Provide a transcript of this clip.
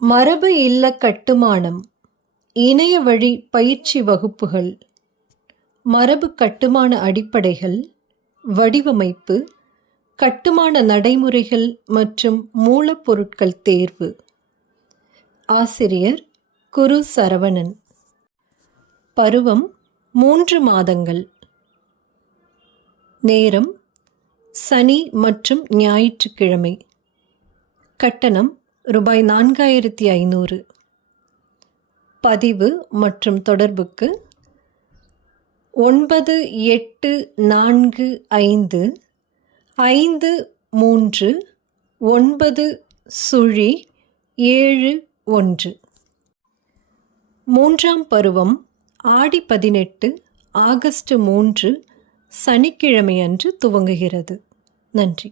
மரபு இல்ல கட்டுமானம், இணைய வழி பயிற்சி வகுப்புகள், மரபு கட்டுமான அடிப்படைகள், வடிவமைப்பு, கட்டுமான நடைமுறைகள் மற்றும் மூலப்பொருட்கள் தேர்வு. ஆசிரியர் குரு சரவணன். பருவம் 3 மாதங்கள். நேரம் சனி மற்றும் ஞாயிற்றுக்கிழமை. கட்டணம் ரூபாய் 4500. பதிவு மற்றும் தொடர்புக்கு 9845539071. மூன்றாம் பருவம் ஆடி 18 ஆகஸ்ட் 3 சனிக்கிழமை அன்று துவங்குகிறது. நன்றி.